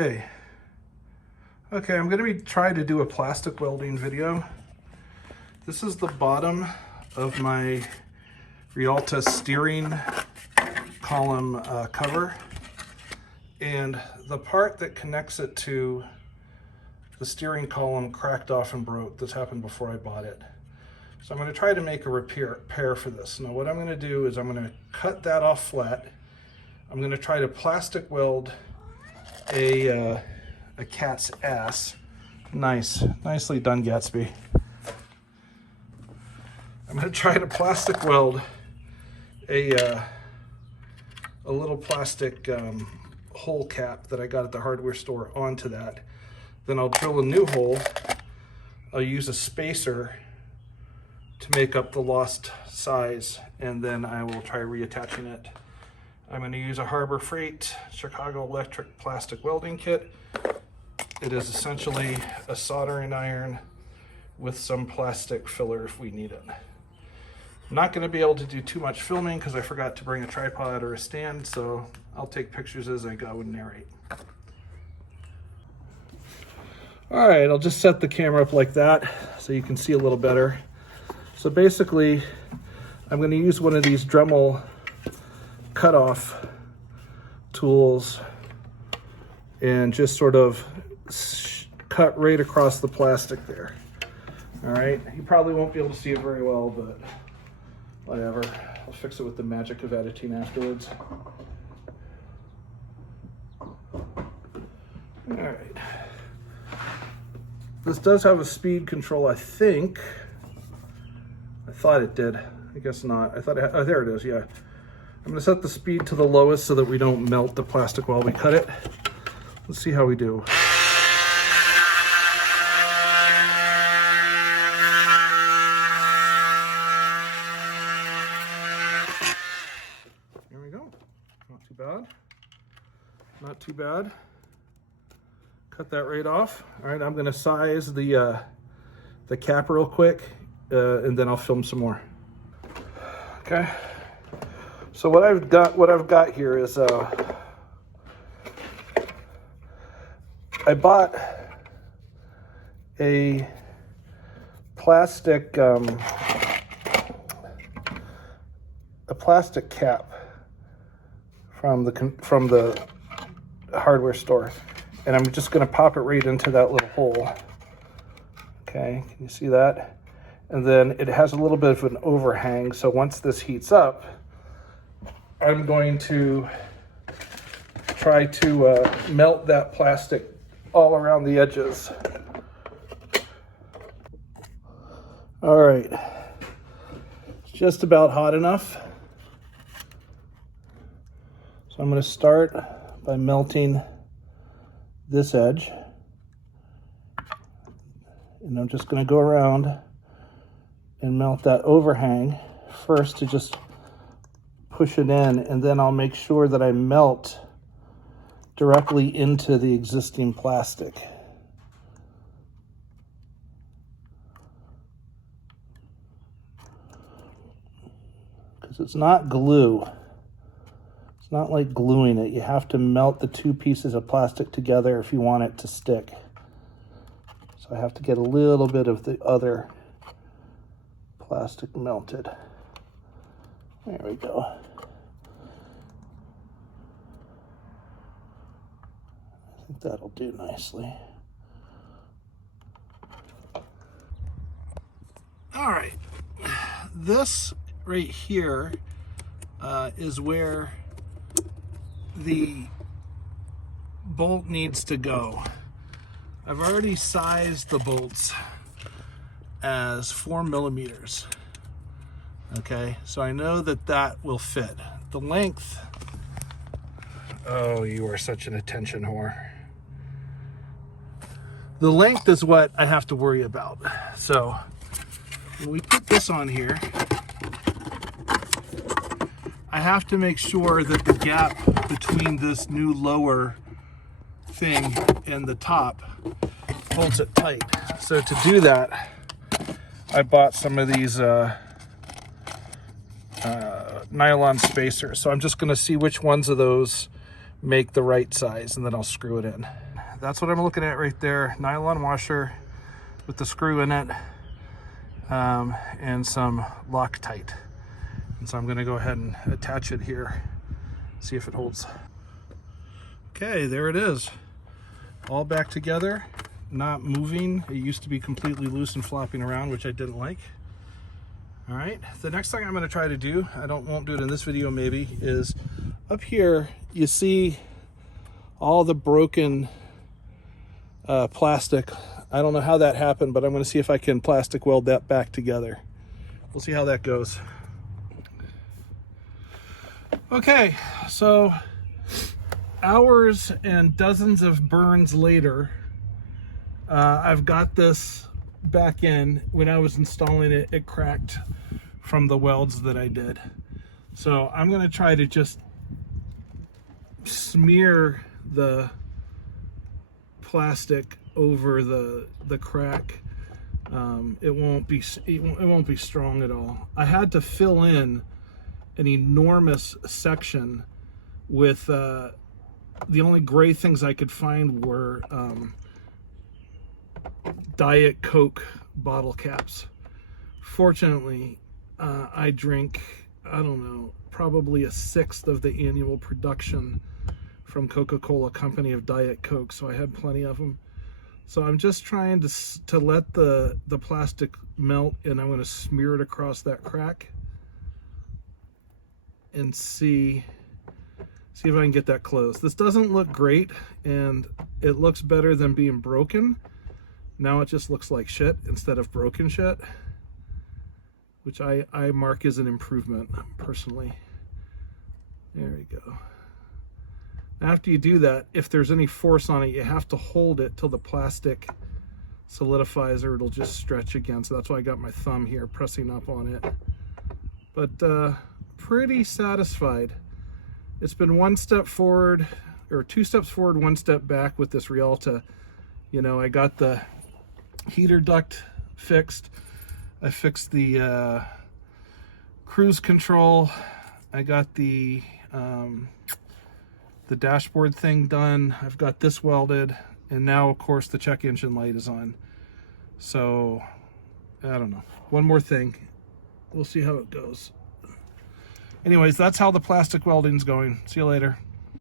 Okay, I'm going to be trying to do a plastic welding video. This is the bottom of my Rialta steering column cover, and the part that connects it to the steering column cracked off and broke. This happened before I bought it. So I'm going to try to make a repair for this. Now what I'm going to do is I'm going to cut that off flat. I'm going to try to plastic weld a cat's ass. Nicely done, Gatsby. I'm going to try to plastic weld a little plastic hole cap that I got at the hardware store onto that. Then I'll drill a new hole. I'll use a spacer to make up the lost size, and then I will try reattaching it. I'm going to use a Harbor Freight Chicago Electric plastic welding kit. It is essentially a soldering iron with some plastic filler if we need it. I'm not going to be able to do too much filming because I forgot to bring a tripod or a stand, so I'll take pictures as I go and narrate. All right, I'll just set the camera up like that so you can see a little better. So basically, I'm going to use one of these Dremel cutoff tools and just sort of cut right across the plastic there. All right, you probably won't be able to see it very well, but whatever. I'll fix it with the magic of editing afterwards. All right. This does have a speed control, I think. I thought it did. I guess not. I thought it had, oh, there it is, yeah. I'm gonna set the speed to the lowest so that we don't melt the plastic while we cut it. Let's see how we do. There we go. Not too bad. Not too bad. Cut that right off. All right, I'm gonna size the cap real quick, and then I'll film some more. Okay. So what I've got here is I bought a plastic cap from the hardware store. And I'm just going to pop it right into that little hole. Okay, can you see that? And then it has a little bit of an overhang. So once this heats up, I'm going to try to melt that plastic all around the edges. All right, it's just about hot enough. So I'm going to start by melting this edge, and I'm just going to go around and melt that overhang first to just push it in, and then I'll make sure that I melt directly into the existing plastic. Because it's not glue. It's not like gluing it. You have to melt the two pieces of plastic together if you want it to stick. So I have to get a little bit of the other plastic melted. There we go. I think that'll do nicely. All right. This right here is where the bolt needs to go. I've already sized the bolts as 4 millimeters. Okay, so I know that that will fit. The length, oh, you are such an attention whore. The length is what I have to worry about. So when we put this on here, I have to make sure that the gap between this new lower thing and the top holds it tight. So to do that, I bought some of these nylon spacers. So I'm just going to see which ones of those make the right size, and then I'll screw it in. that's what I'm looking at right there. Nylon washer with the screw in it, and some Loctite. And so I'm going to go ahead and attach it here, see if it holds. Okay, there it is. All back together, not moving. It used to be completely loose and flopping around, which I didn't like. All right, the next thing I'm going to try to do, won't do it in this video maybe, is up here you see all the broken plastic. I don't know how that happened, but I'm going to see if I can plastic weld that back together. We'll see how that goes. Okay, so hours and dozens of burns later, I've got this back in. When I was installing it, it cracked from the welds that I did. So I'm going to try to just smear the plastic over the crack. It won't be strong at all. I had to fill in an enormous section with the only gray things I could find were Diet Coke bottle caps. Fortunately, I drink, I don't know, probably 1/6 of the annual production from Coca-Cola Company of Diet Coke, so I had plenty of them. So I'm just trying to let the plastic melt, and I'm going to smear it across that crack and see if I can get that closed. This doesn't look great, and it looks better than being broken. Now it just looks like shit instead of broken shit, which I mark as an improvement personally. There we go. After you do that, if there's any force on it, you have to hold it till the plastic solidifies, or it'll just stretch again. So that's why I got my thumb here pressing up on it. But pretty satisfied. It's been 1 step forward, or 2 steps forward, 1 step back with this Rialta. You know, I got the heater duct fixed. I fixed the cruise control. I got the dashboard thing done. I've got this welded, and now of course the check engine light is on. So I don't know, one more thing, we'll see how it goes. Anyways, that's how the plastic welding's going. See you later.